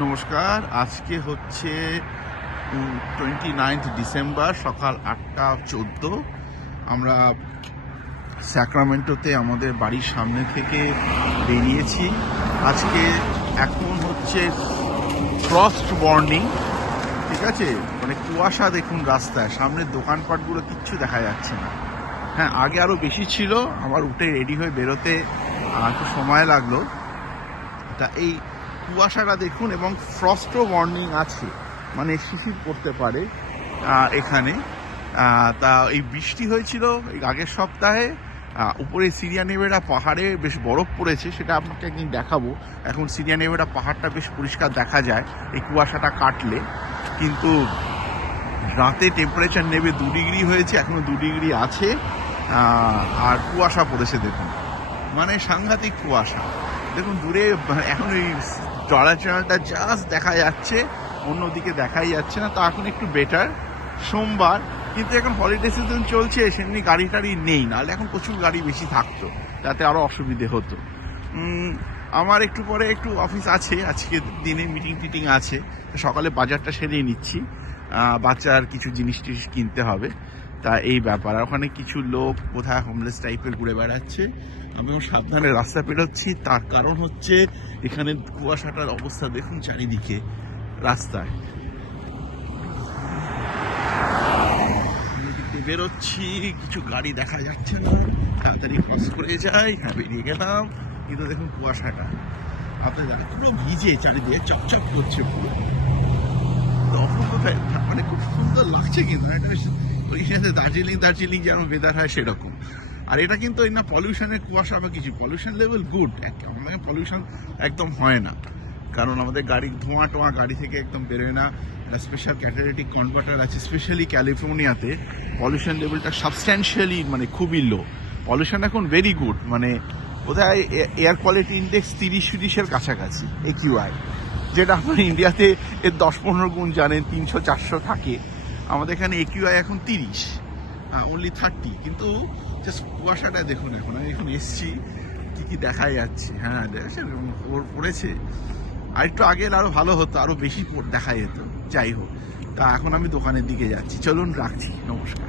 নমস্কার। আজকে হচ্ছে 29 ডিসেম্বর সকাল 8:14। আমরা স্যাক্রামেন্টোতে আমাদের বাড়ির সামনে থেকে বেরিয়েছি। আজকে এখন হচ্ছে ফ্রস্ট ওয়ার্নিং, ঠিক আছে? মানে কুয়াশা দেখুন রাস্তায়, সামনের দোকানপাটগুলো কিচ্ছু দেখা যাচ্ছে না। হ্যাঁ, আগে আরও বেশি ছিল। আমার উঠে রেডি হয়ে বেরোতে একটু সময় লাগলো। তা এই কুয়াশাটা দেখুন, এবং ফ্রস্টও ওয়ার্নিং আছে, মানে শিশির পড়তে পারে এখানে। তা এই বৃষ্টি হয়েছিল এই আগের সপ্তাহে। উপরে সিরিয়া নেভেডা পাহাড়ে বেশ বরফ পড়েছে, সেটা আপনাকে একদিন দেখাবো। এখন সিরিয়া নেভেডা পাহাড়টা বেশ পরিষ্কার দেখা যায় এই কুয়াশাটা কাটলে। কিন্তু রাতে টেম্পারেচার নেবে 2 ডিগ্রি হয়েছে, এখনো 2 ডিগ্রি আছে। আর কুয়াশা পড়েছে দেখুন, মানে সাংঘাতিক কুয়াশা। দেখুন দূরে এখন ওই টলার চ্যানেলটা জাস্ট দেখা যাচ্ছে, অন্যদিকে দেখাই যাচ্ছে না। তো এখন একটু বেটার সোমবার, কিন্তু এখন হলিডে সিজন চলছে, সেমনি গাড়ি টাড়ি নেই, নাহলে এখন প্রচুর গাড়ি বেশি থাকতো, তাতে আরও অসুবিধে হতো। আমার একটু পরে একটু অফিস আছে, আজকে দিনে মিটিং টিটিং আছে, সকালে বাজারটা সেরিয়ে নিচ্ছি। বাচ্চার কিছু জিনিস টিনিস কিনতে হবে, তা এই ব্যাপার। আর ওখানে কিছু লোক কোথায় হোমলেস টাইপের ঘুরে বেড়াচ্ছে। আমি সাবধানে রাস্তা পেরোচ্ছি, তার কারণ হচ্ছে এখানে কুয়াশাটার অবস্থা দেখুন চারিদিকে রাস্তায়। বেরোচ্ছি, কিছু গাড়ি দেখা যাচ্ছে না, তাড়াতাড়ি ক্রস করে যাই। হ্যাঁ, বেরিয়ে গেলাম, কিন্তু দেখুন কুয়াশাটা আপনার দেখেন পুরো ভিজে, চারিদিকে চপচপ করছে পুরো। অপূর্ব, মানে খুব সুন্দর লাগছে। কিন্তু এটা ওই সাথে দার্জিলিং যেন ওয়েদার হয় সেরকম। আর এটা কিন্তু এই না পলিউশনের কুয়াশা বা কিছু, পলিউশন লেভেল গুড। আমাদের পলিউশন একদম হয় না, কারণ আমাদের গাড়ির ধোঁয়া টোঁয়া গাড়ি থেকে একদম বেরোয় না। স্পেশাল ক্যাটালিটিক কনভার্টার আছে, স্পেশালি ক্যালিফোর্নিয়াতে পলিউশন লেভেলটা সাবস্ট্যান্সিয়ালি, মানে খুবই লো। পলিউশন এখন ভেরি গুড, মানে বোধহয় এয়ার কোয়ালিটি ইন্ডেক্স 30-40-এর কাছাকাছি AQI, যেটা আপনার ইন্ডিয়াতে এর 10-15 গুণ জানেন, 300-400 থাকে। আমাদের এখানে AQI এখন 30, অনলি 30। কিন্তু জাস্ট কুয়াশাটা দেখুন, এখন আমি এখন এসছি, কি দেখা যাচ্ছে। হ্যাঁ, দেখেছেন পড়েছে। আর একটু আগে আরো ভালো হতো, আরো বেশি দেখা যেত। যাই হোক, তা এখন আমি দোকানের দিকে যাচ্ছি, চলুন রাখছি, নমস্কার।